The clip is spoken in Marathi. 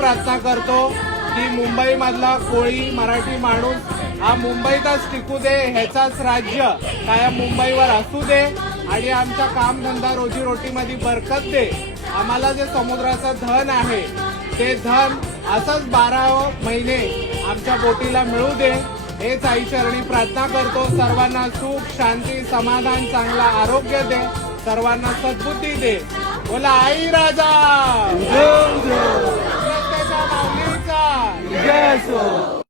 प्रार्थना करतो की मुंबई मधला कोळी मराठी माणूस हा मुंबईतच टिकू दे, ह्याचाच राज्य कायम मुंबईवर असू दे आणि आमच्या कामधंदा रोजीरोटीमध्ये बरकत दे. आम्हाला जे समुद्राचं धन आहे ते धन असंच 12 महिने आमच्या बोटीला मिळू दे, हेच आईचरणी प्रार्थना करतो. सर्वांना सुख शांती समाधान चांगला आरोग्य दे, सर्वांना सद्बुद्धी दे. बोला आई राजा जय जय प्रत्येका माऊलीचा जय असो.